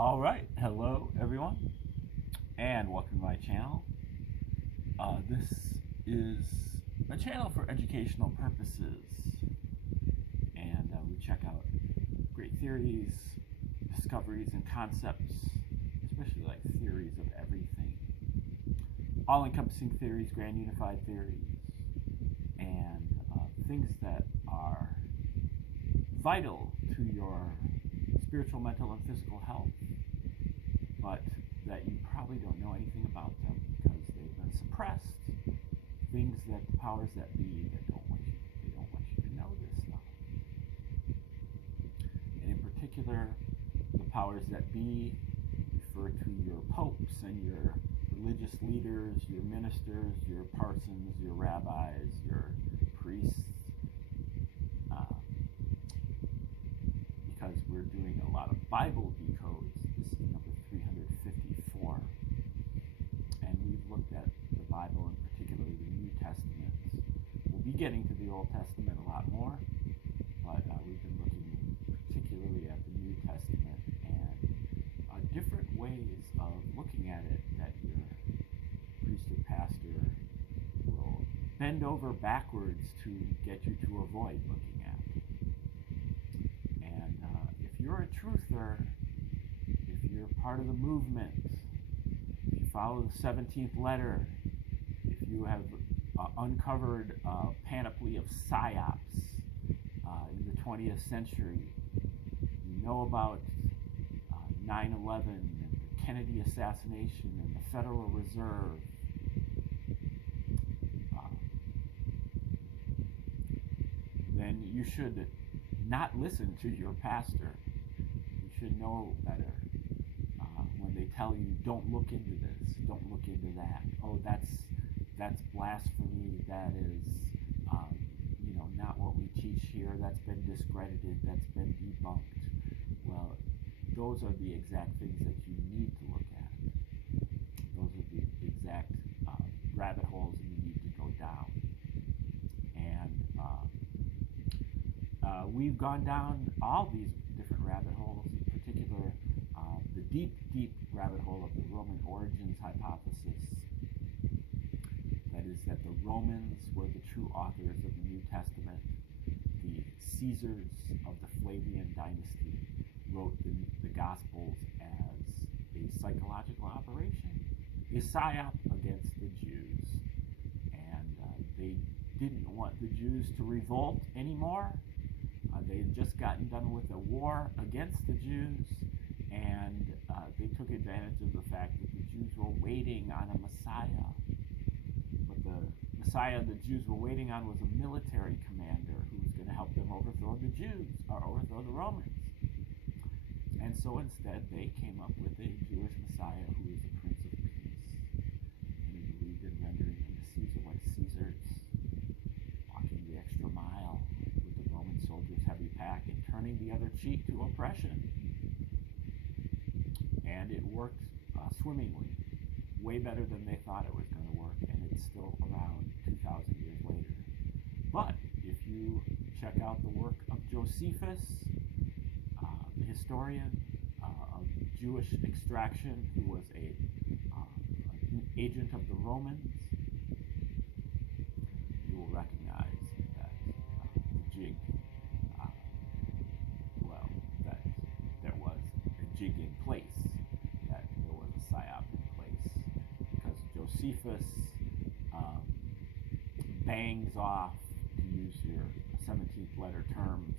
All right, hello everyone, and welcome to my channel. This is a channel for educational purposes, and we check out great theories, discoveries, and concepts, especially like theories of everything, all-encompassing theories, grand unified theories, and things that are vital to your spiritual, mental, and physical health, but that you probably don't know anything about them because they've been suppressed. Things that the powers that be that don't want you to know this stuff. And in particular, the powers that be refer to your popes and your religious leaders, your ministers, your parsons, your rabbis, your priests, because we're doing a lot of Bible decodes. This is number 354. And we've looked at the Bible, and particularly the New Testament. We'll be getting to the Old Testament a lot more, but we've been looking particularly at the New Testament and different ways of looking at it that your priest or pastor will bend over backwards to get you to avoid looking at. And if you're a truther, if you're part of the movement, if you follow the 17th letter, if you have uncovered a panoply of psyops in the 20th century, you know about 9/11 and the Kennedy assassination and the Federal Reserve, then you should not listen to your pastor. You should know better when they tell you, don't look into this, don't look into that. Oh, that's blasphemy. That is, not what we teach here. That's been discredited. That's been debunked. Well, those are the exact things that you need to look at. Those are the exact rabbit holes you need to go down. And we've gone down all these different rabbit holes, in particular the deep, deep rabbit hole of the Roman origins hypothesis. That is, that the Romans were the true authors of the New Testament. The Caesars of the Flavian dynasty wrote the Gospels as a psychological operation, a psyop against the Jews. And they didn't want the Jews to revolt anymore. They had just gotten done with a war against the Jews, and they took advantage of the fact that the Jews were waiting on a Messiah. But the Messiah the Jews were waiting on was a military commander who was going to help them overthrow the Jews, or overthrow the Romans. And so instead they came up with a Jewish Messiah who was the Prince of Peace. And he believed in rendering unto Caesar what is Caesar's, walking the extra mile with the Roman soldiers' heavy pack and turning the other cheek to oppression. And it worked swimmingly, way better than they thought it was going to work, and it's still around 2,000 years later. But if you check out the work of Josephus, the historian of Jewish extraction, who was an agent of the Romans, you will recognize that the jig, that there was a jig in place, that there was a psyop in place, because Josephus bangs off, to use your 17th letter terms,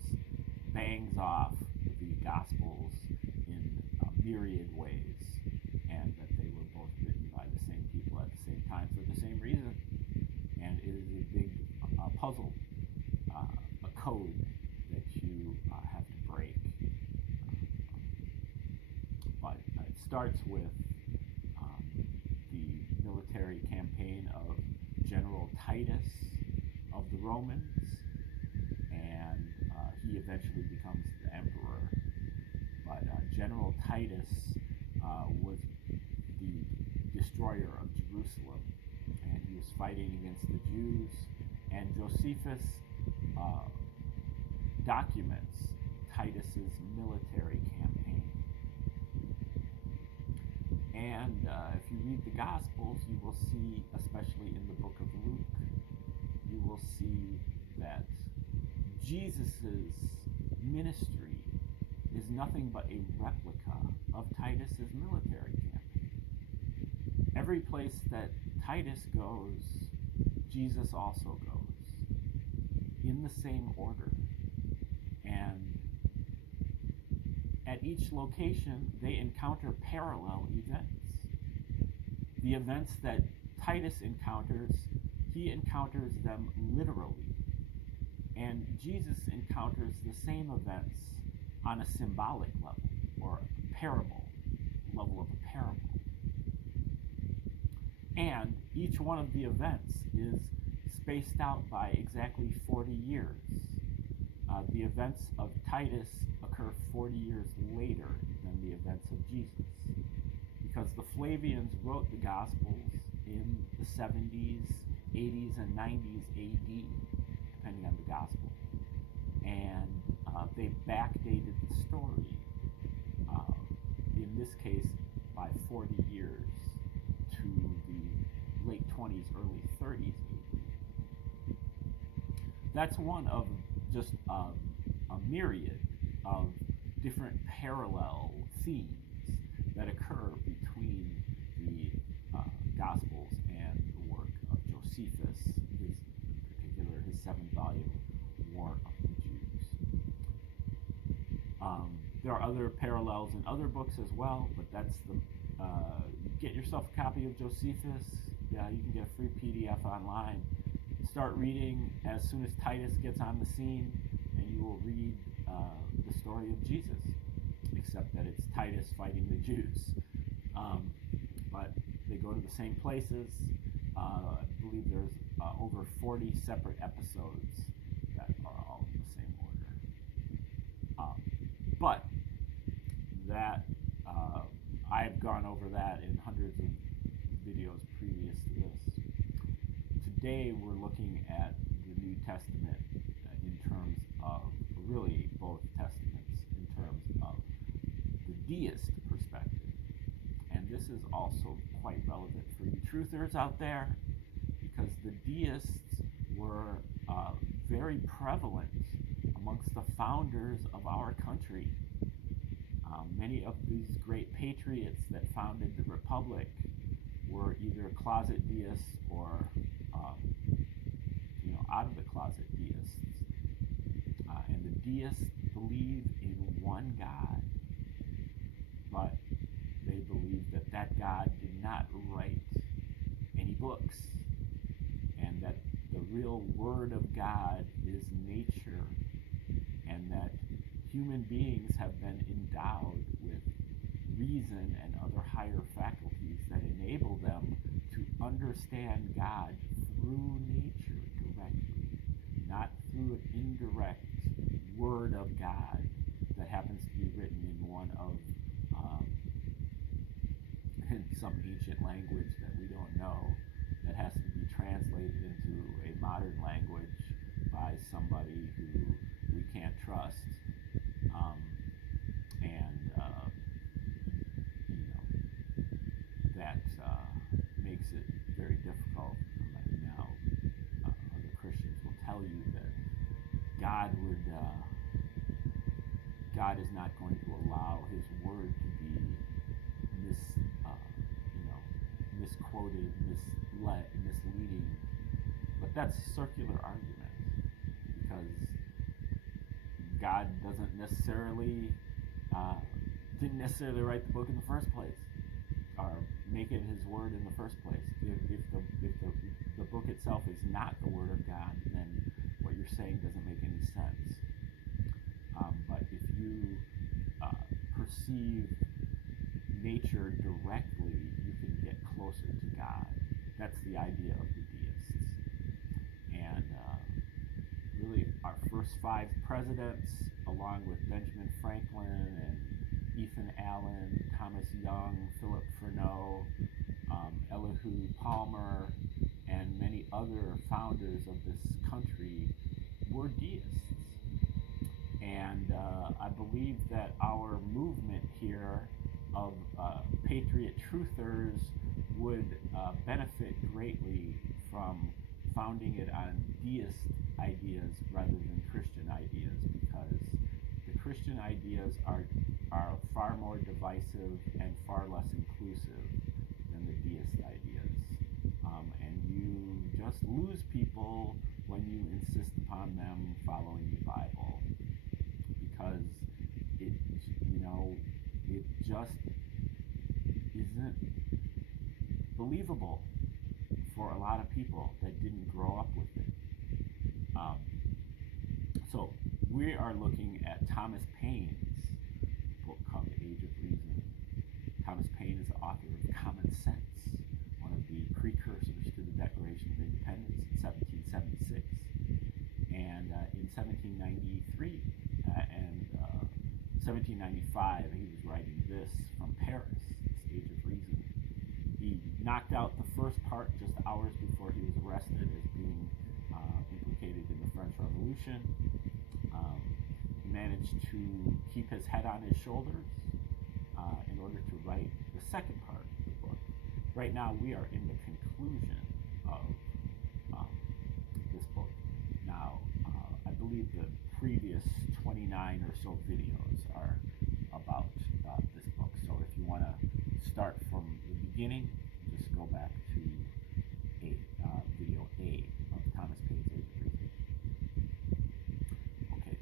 bangs off the Gospels in myriad ways, and that they were both written by the same people at the same time for the same reason. And it is a big puzzle, a code that you have to break. But it starts with the military campaign of General Titus of the Romans, and he eventually becomes the emperor. But General Titus was the destroyer of Jerusalem, and he was fighting against the Jews, and Josephus documents Titus's military campaign. And if you read the Gospels, you will see, especially in the book of Luke, you will see that Jesus's ministry is nothing but a replica of Titus's military campaign. Every place that Titus goes, Jesus also goes, in the same order. And at each location, they encounter parallel events. The events that Titus encounters, he encounters them literally. And Jesus encounters the same events on a symbolic level, or a parable, level of a parable. And each one of the events is spaced out by exactly 40 years. The events of Titus occur 40 years later than the events of Jesus, because the Flavians wrote the Gospels in the 70s, 80s, and 90s AD, depending on the Gospel. And they backdated the story, in this case, by 40 years to the late 20s, early 30s AD. That's one of just a myriad of different parallel themes that occur between the Gospels and the work of Josephus, in particular his 7-volume War of the Jews. There are other parallels in other books as well, but that's the get yourself a copy of Josephus. Yeah, you can get a free PDF online. Start reading as soon as Titus gets on the scene, and you will read the story of Jesus, except that it's Titus fighting the Jews. But they go to the same places. I believe there's over 40 separate episodes that are all in the same order. But that I've gone over that in hundreds of videos previous to this. Today we're looking at the New Testament in terms of, really both Testaments, in terms of the deist perspective. And this is also quite relevant for you truthers out there, because the deists were very prevalent amongst the founders of our country. Many of these great patriots that founded the Republic were either closet deists or out of the closet deists. And the deists believe in one God, but they believe that that God did not write any books, and that the real Word of God is nature, and that human beings have been endowed with reason and other higher faculties that enable them to understand God through nature directly, not through an indirect Word of God that happens to be written in one of in some ancient language that we don't know, that has to be translated into a modern language by somebody who we can't trust. That makes it very difficult. Now, other Christians will tell you that God is not going to allow His Word to be misquoted, misleading. But that's a circular argument, because God didn't necessarily write the book in the first place, or make it His Word in the first place. If the book itself is not the Word of God, then what you're saying doesn't make any sense. But if you perceive nature directly, you can get closer to God. That's the idea of the deists. And really, our first 5 presidents, along with Benjamin Franklin and Ethan Allen, Thomas Young, Philip Freneau, Elihu Palmer, and many other founders of this country were deists. And I believe that our movement here of patriot truthers would benefit greatly from founding it on deist ideas rather than Christian ideas, because the Christian ideas are far more divisive and far less inclusive than the deist ideas. And you just lose people when you insist upon them following the Bible, because it just isn't believable for a lot of people that didn't grow up with it. So we are looking at Thomas Paine's book called The Age of Reason. Thomas Paine is the author of Common Sense, one of the precursors to the Declaration of Independence in 1776. And in 1793 and 1795, he was writing this from Paris, this Age of Reason. He knocked out the first part just hours before he was arrested as being implicated in the French Revolution. He managed to keep his head on his shoulders in order to write the second part of the book. Right now, we are in the conclusion of this book. Now, I believe the previous 29 or so videos are about this book. So if you want to start from the beginning, just go back to video A of Thomas Paine's Age of Reason. Okay.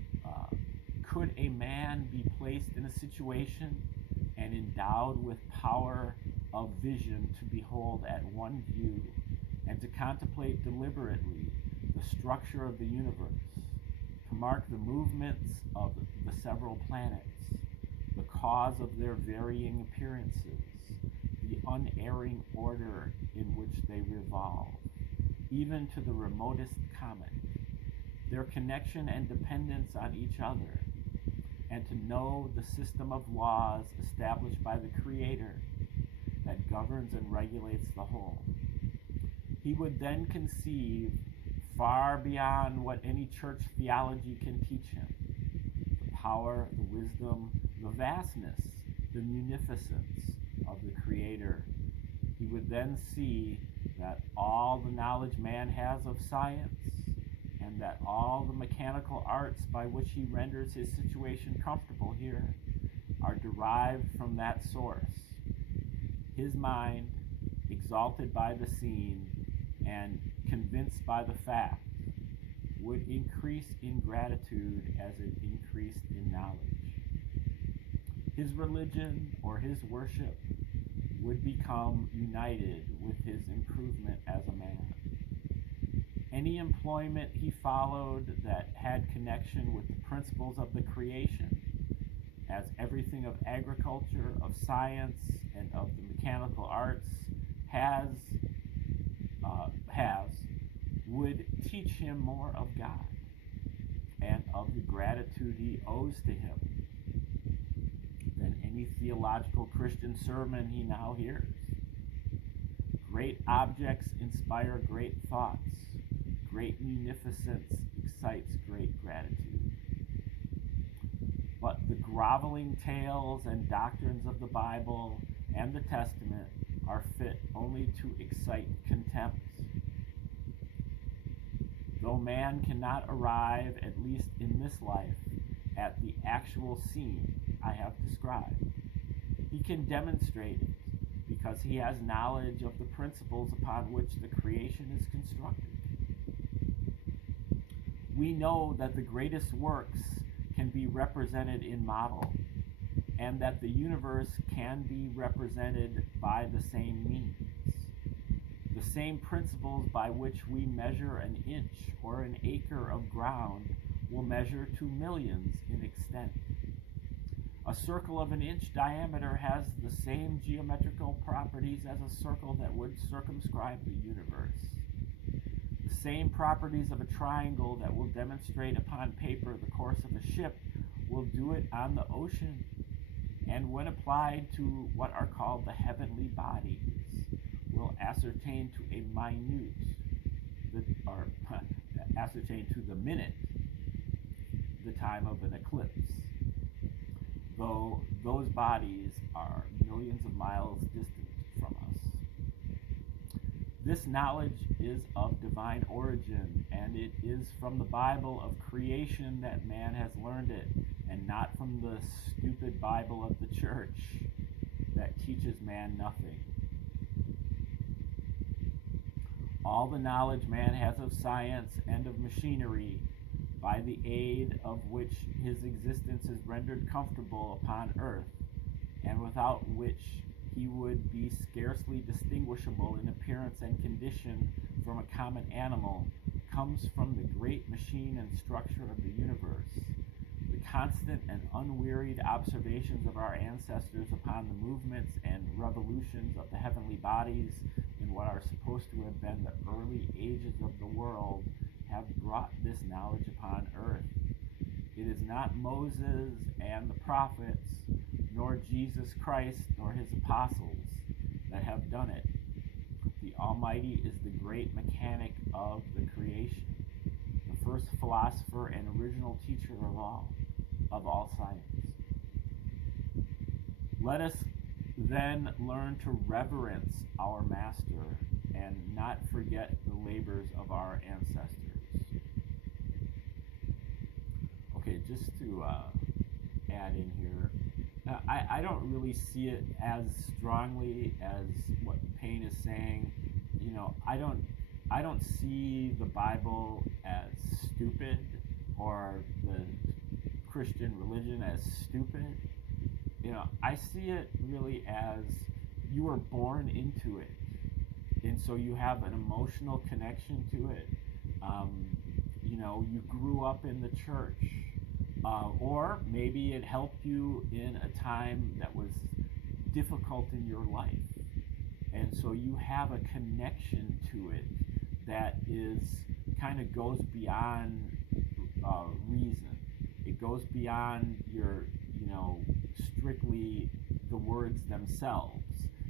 Could a man be placed in a situation and endowed with power of vision to behold at one view and to contemplate deliberately the structure of the universe, to mark the movements of the several planets, the cause of their varying appearances, the unerring order in which they revolve, even to the remotest comet, their connection and dependence on each other, and to know the system of laws established by the Creator that governs and regulates the whole. He would then conceive far beyond what any church theology can teach him, the power, the wisdom, the vastness, the munificence of the Creator. He would then see that all the knowledge man has of science, and that all the mechanical arts by which he renders his situation comfortable here are derived from that source. His mind, exalted by the scene and convinced by the fact, would increase in gratitude as it increased in knowledge. His religion or his worship would become united with his improvement as a man. Any employment he followed that had connection with the principles of the creation, as everything of agriculture, of science, and of the mechanical arts has, would teach him more of God and of the gratitude he owes to him than any theological Christian sermon he now hears. Great objects inspire great thoughts. Great munificence excites great gratitude. But the groveling tales and doctrines of the Bible and the Testament are fit only to excite contempt. Though man cannot arrive, at least in this life, at the actual scene I have described, he can demonstrate it because he has knowledge of the principles upon which the creation is constructed. We know that the greatest works can be represented in model, and that the universe can be represented by the same means. The same principles by which we measure an inch or an acre of ground will measure to millions in extent. A circle of an inch diameter has the same geometrical properties as a circle that would circumscribe the universe. The same properties of a triangle that will demonstrate upon paper the course of a ship will do it on the ocean, and when applied to what are called the heavenly bodies, will ascertain to a minute, ascertain to the minute, the time of an eclipse, though those bodies are millions of miles distant This knowledge is of divine origin, and it is from the Bible of creation that man has learned it, and not from the stupid Bible of the church that teaches man nothing. All the knowledge man has of science and of machinery, by the aid of which his existence is rendered comfortable upon earth, and without which he would be scarcely distinguishable in appearance and condition from a common animal, comes from the great machine and structure of the universe. The constant and unwearied observations of our ancestors upon the movements and revolutions of the heavenly bodies in what are supposed to have been the early ages of the world have brought this knowledge upon earth. It is not Moses and the prophets, nor Jesus Christ, nor his apostles that have done it. The Almighty is the great mechanic of the creation, the first philosopher and original teacher of all science. Let us then learn to reverence our Master and not forget the labors of our ancestors. Okay, just to add in here, I don't really see it as strongly as what Paine is saying. You know, I don't see the Bible as stupid or the Christian religion as stupid. You know, I see it really as you were born into it, and so you have an emotional connection to it. You know, you grew up in the church. Or maybe it helped you in a time that was difficult in your life. And so you have a connection to it that is kind of goes beyond reason. It goes beyond your, you know, strictly the words themselves.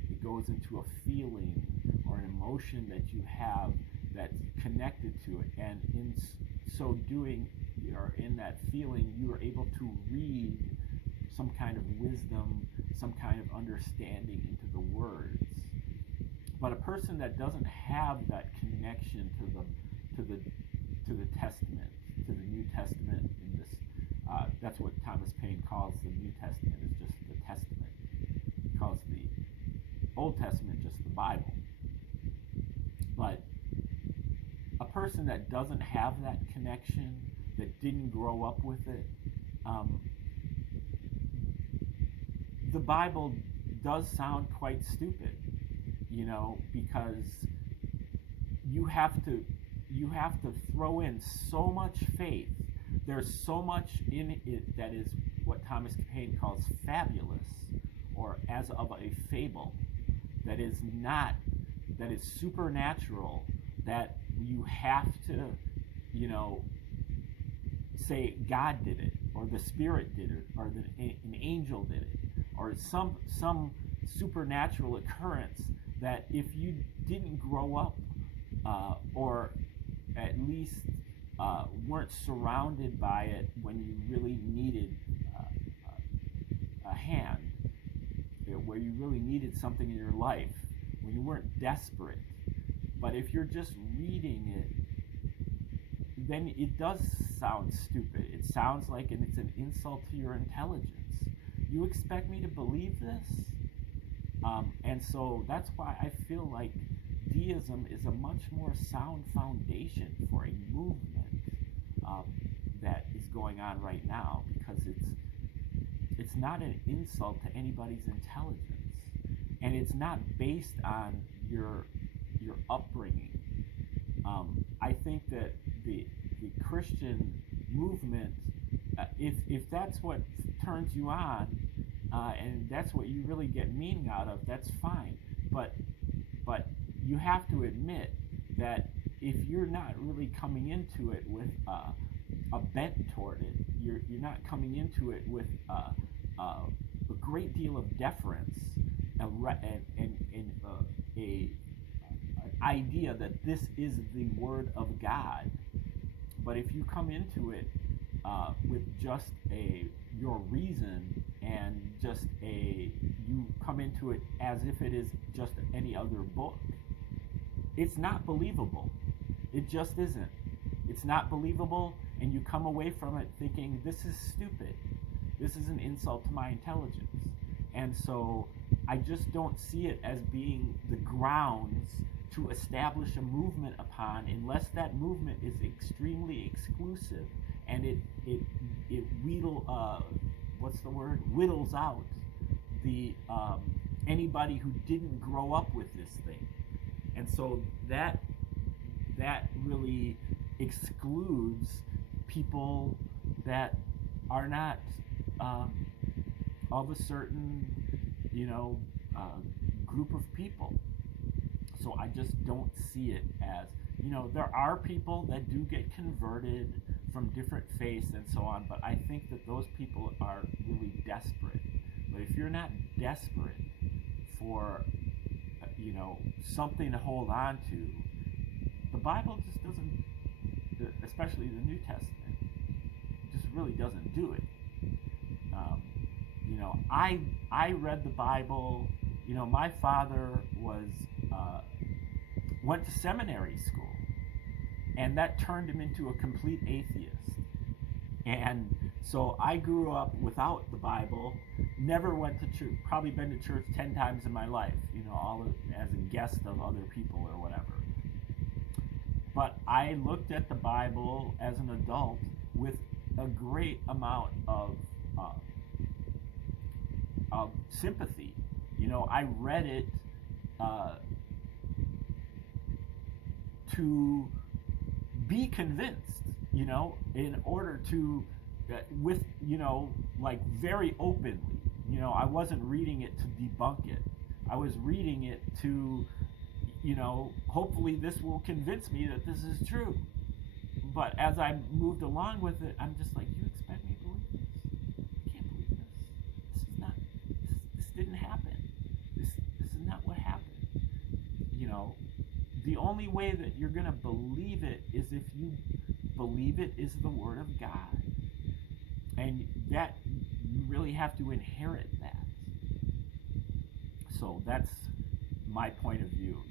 It goes into a feeling or an emotion that you have that's connected to it. And in so doing, or in that feeling, you are able to read some kind of wisdom, some kind of understanding into the words. But a person that doesn't have that connection to the Testament, to the New Testament, in this, that's what Thomas Paine calls the New Testament, is just the Testament. He calls the Old Testament just the Bible. But a person that doesn't have that connection, that didn't grow up with it, the Bible does sound quite stupid, you know, because you have to throw in so much faith. There's so much in it that is what Thomas Paine calls fabulous, or as of a fable, that is supernatural, that you have to, you know, say God did it, or the Spirit did it, or an angel did it, or some supernatural occurrence that if you didn't grow up, or at least weren't surrounded by it when you really needed a hand, where you really needed something in your life, when you weren't desperate. But if you're just reading it, then it does sound stupid. It sounds like it's an insult to your intelligence. You expect me to believe this? And so that's why I feel like deism is a much more sound foundation for a movement that is going on right now, because it's not an insult to anybody's intelligence, and it's not based on your upbringing. I think that the Christian movement, if that's what turns you on, and that's what you really get meaning out of, that's fine. But you have to admit that if you're not really coming into it with a bent toward it, you're not coming into it with a great deal of deference and an idea that this is the Word of God. But if you come into it with just your reason, and you come into it as if it is just any other book, it's not believable. It just isn't. It's not believable, and you come away from it thinking, this is stupid. This is an insult to my intelligence. And so I just don't see it as being the grounds to establish a movement upon, unless that movement is extremely exclusive and it whittles out the anybody who didn't grow up with this thing. And so that really excludes people that are not of a certain group of people. So I just don't see it as, there are people that do get converted from different faiths and so on, but I think that those people are really desperate. But if you're not desperate for something to hold on to, the Bible just doesn't, especially the New Testament, just really doesn't do it. I read the Bible. My father went to seminary school, and that turned him into a complete atheist. And so I grew up without the Bible, never went to church, probably been to church 10 times in my life, as a guest of other people or whatever. But I looked at the Bible as an adult with a great amount of sympathy. I read it to be convinced, in order to, very openly. I wasn't reading it to debunk it. I was reading it to, hopefully this will convince me that this is true. But as I moved along with it, I'm just like, you expect me to believe this? I can't believe this. This didn't happen. This is not what happened. The only way that you're going to believe it is if you believe it is the Word of God. And that, you really have to inherit that. So that's my point of view.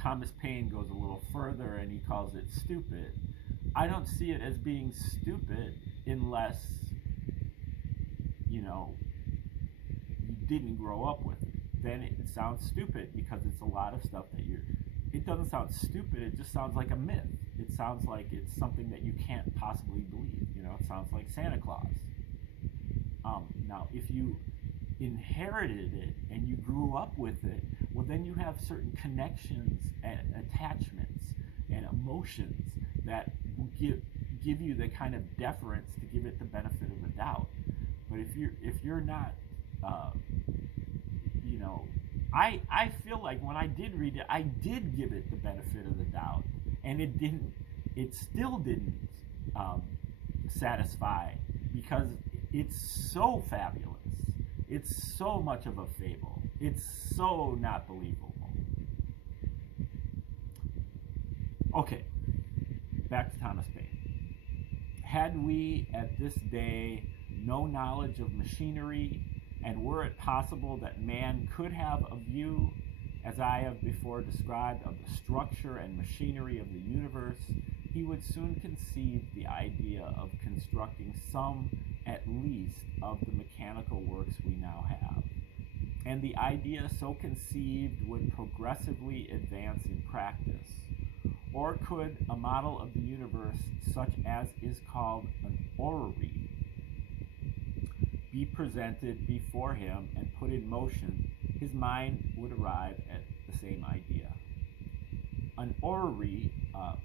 Thomas Paine goes a little further and he calls it stupid. I don't see it as being stupid unless, you didn't grow up with it. Then it sounds stupid because it's a lot of stuff that it doesn't sound stupid, it just sounds like a myth. It sounds like it's something that you can't possibly believe. It sounds like Santa Claus. Now, if you inherited it and you grew up with it, well, then you have certain connections and attachments and emotions that will give you the kind of deference to give it the benefit of the doubt. But if you're not, I feel like when I did read it, I did give it the benefit of the doubt, and it still didn't satisfy, because it's so fabulous. It's so much of a fable. It's so not believable. Okay, back to Thomas Paine. Had we at this day no knowledge of machinery, and were it possible that man could have a view, as I have before described, of the structure and machinery of the universe, he would soon conceive the idea of constructing some, at least, of the mechanical works we now have. And the idea so conceived would progressively advance in practice. Or could a model of the universe, such as is called an orrery, be presented before him and put in motion, his mind would arrive at the same idea. An orrery,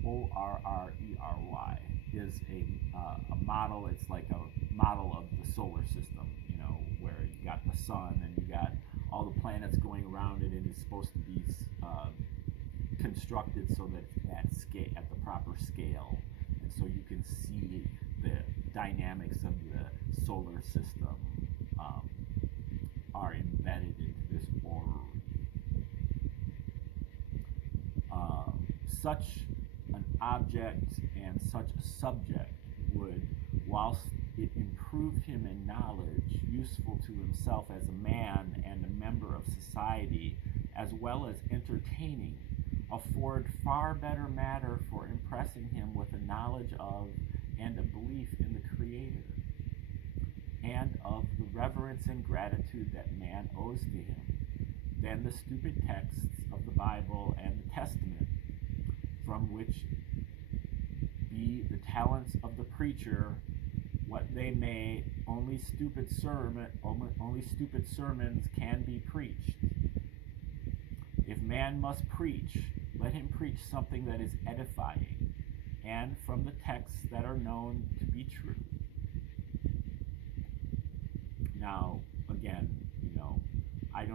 O-R-R-E-R-Y, is a model. It's like a model of the solar system, where you got the sun and you got all the planets going around it, and it's supposed to be constructed so that at the proper scale, and so you can see the dynamics of the solar system are embedded into this orrery. Such an object and such a subject would, whilst it improved him in knowledge, useful to himself as a man and a member of society, as well as entertaining, afford far better matter for impressing him with a knowledge of and a belief in the Creator, and of the reverence and gratitude that man owes to him, than the stupid texts of the Bible and the Testament, from which be the talents of the preacher what they may, only stupid sermons can be preached. If man must preach, let him preach something that is edifying, and from the texts that are known to be true. Now, again, I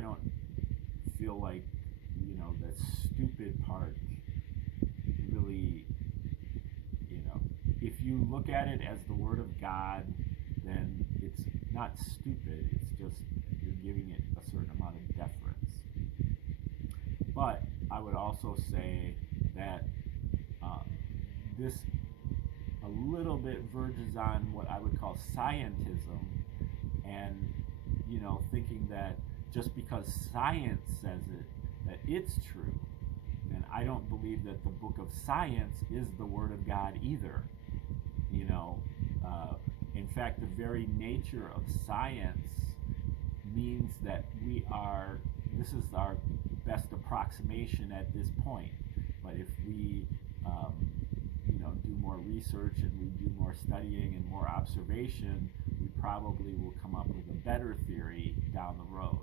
don't feel like, the stupid part really, if you look at it as the Word of God, then it's not stupid, it's just you're giving it a certain amount of deference. But I would also say that this a little bit verges on what I would call scientism, and thinking that just because science says it, that it's true. And I don't believe that the book of science is the Word of God either. In fact, the very nature of science means that this is our best approximation at this point. But if we, do more research and we do more studying and more observation, we probably will come up with a better theory down the road.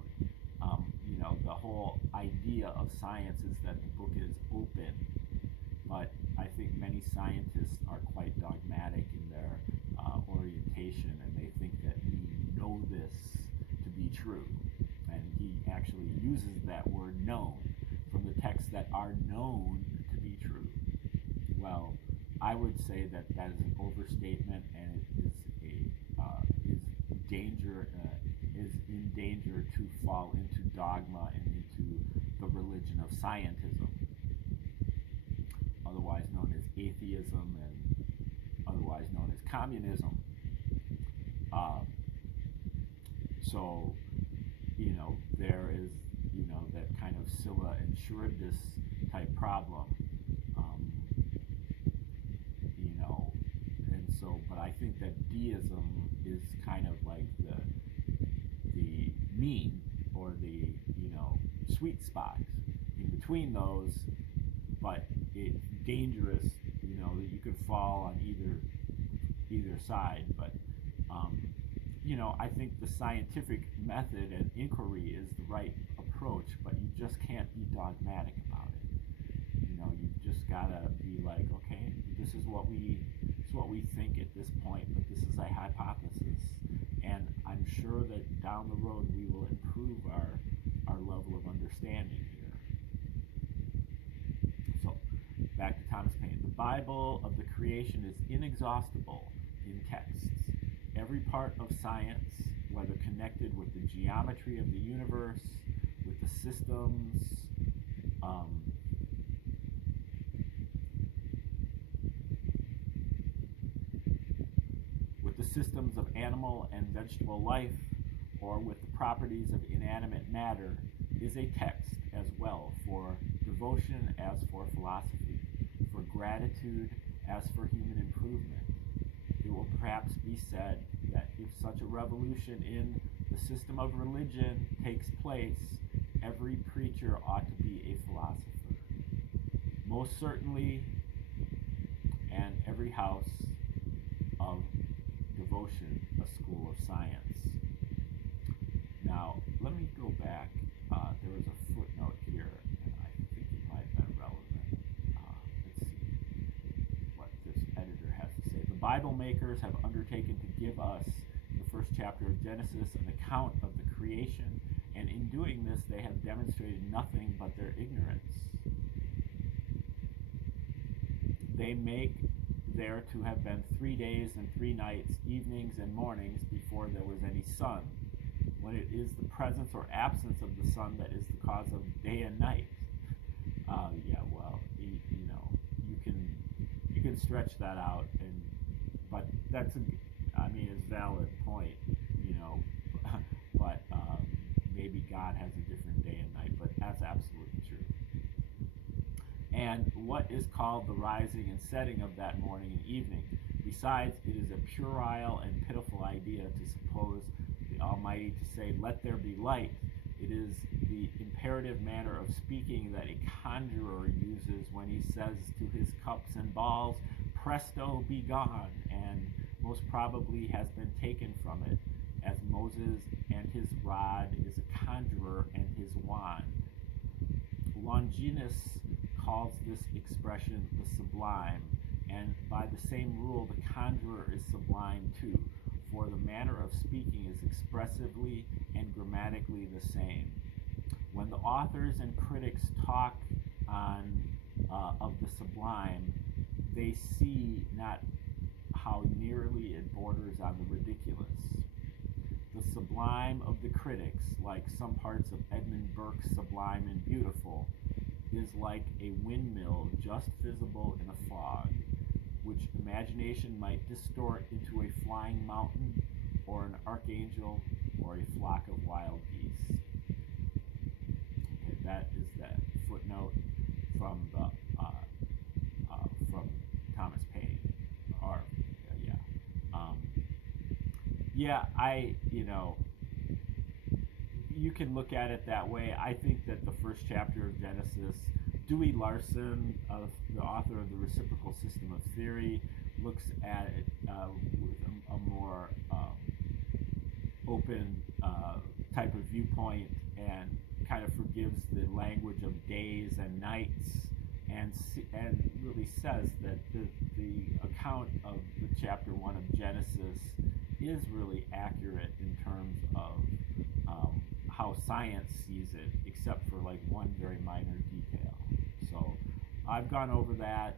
The whole idea of science is that the book is open, but I think many scientists are quite dogmatic in their orientation, and they think that we know this to be true. And he actually uses that word known from the texts that are known to be true. Well, I would say that that is an overstatement, and it is in danger to fall into dogma and into the religion of scientism, otherwise known as atheism and otherwise known as communism. So, there is, that kind of Scylla and Charybdis type problem. And so, but I think that deism is kind of like the mean, or the, sweet spot in between those, but it's dangerous, that you could fall on either side. But I think the scientific method and inquiry is the right approach, but you just can't be dogmatic about it. You've just gotta be like, okay, this is what we think at this point, but this is a hypothesis, and I'm sure that down the road we will improve our level of understanding here. So, back to Thomas Paine. The Bible of the creation is inexhaustible in texts. Every part of science, whether connected with the geometry of the universe, with the systems, of animal and vegetable life, or with the properties of inanimate matter, is a text as well for devotion as for philosophy, for gratitude as for human improvement. It will perhaps be said that if such a revolution in the system of religion takes place, every preacher ought to be a philosopher. Most certainly, and every house of devotion, a school of science. Now, let me go back. There was a footnote here, and I think it might have been relevant. Let's see what this editor has to say. The Bible makers have undertaken to give us, in the first chapter of Genesis, an account of the creation, and in doing this, they have demonstrated nothing but their ignorance. They make there to have been 3 days and 3 nights, evenings and mornings, before there was any sun, when it is the presence or absence of the sun that is the cause of day and night. You can stretch that out, but that's a valid point, but maybe God has a different day and night, but that's absolutely true. and what is called the rising and setting of that morning and evening. Besides, it is a puerile and pitiful idea to suppose the Almighty to say, "Let there be light." It is the imperative manner of speaking that a conjurer uses when he says to his cups and balls, "Presto, be gone," and most probably has been taken from it, as Moses and his rod is a conjurer and his wand. Longinus calls this expression the sublime, and by the same rule the conjurer is sublime too, for the manner of speaking is expressively and grammatically the same. When the authors and critics talk of the sublime, they see not how nearly it borders on the ridiculous. The sublime of the critics, like some parts of Edmund Burke's Sublime and Beautiful, is like a windmill just visible in a fog, which imagination might distort into a flying mountain, or an archangel, or a flock of wild geese. Okay, that is that footnote from the from Thomas Paine. Or you can look at it that way. I think that the first chapter of Genesis, Dewey Larson, the author of the Reciprocal System of Theory, looks at it with a more open type of viewpoint, and kind of forgives the language of days and nights, and really says that the account of the chapter 1 of Genesis is really accurate in terms of how science sees it, except for like one very minor detail. So I've gone over that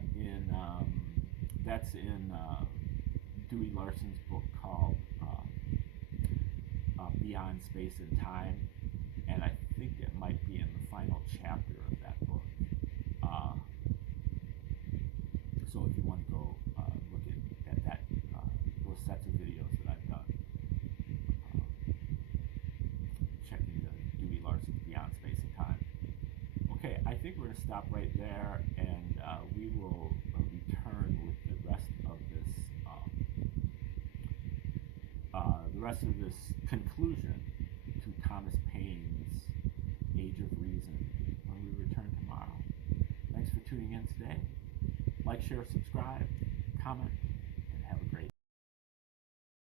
that's in Dewey Larson's book called Beyond Space and Time, and I think it might be in the final chapter of that book. So if you want to go look at that, those sets of videos that I've done, checking the Dewey Larson's Beyond Space and Time. Okay, I think we're going to stop right there, and we will return with the rest of this conclusion to Thomas Paine's Age of Reason when we return tomorrow. Thanks for tuning in today. Like, share, subscribe, comment.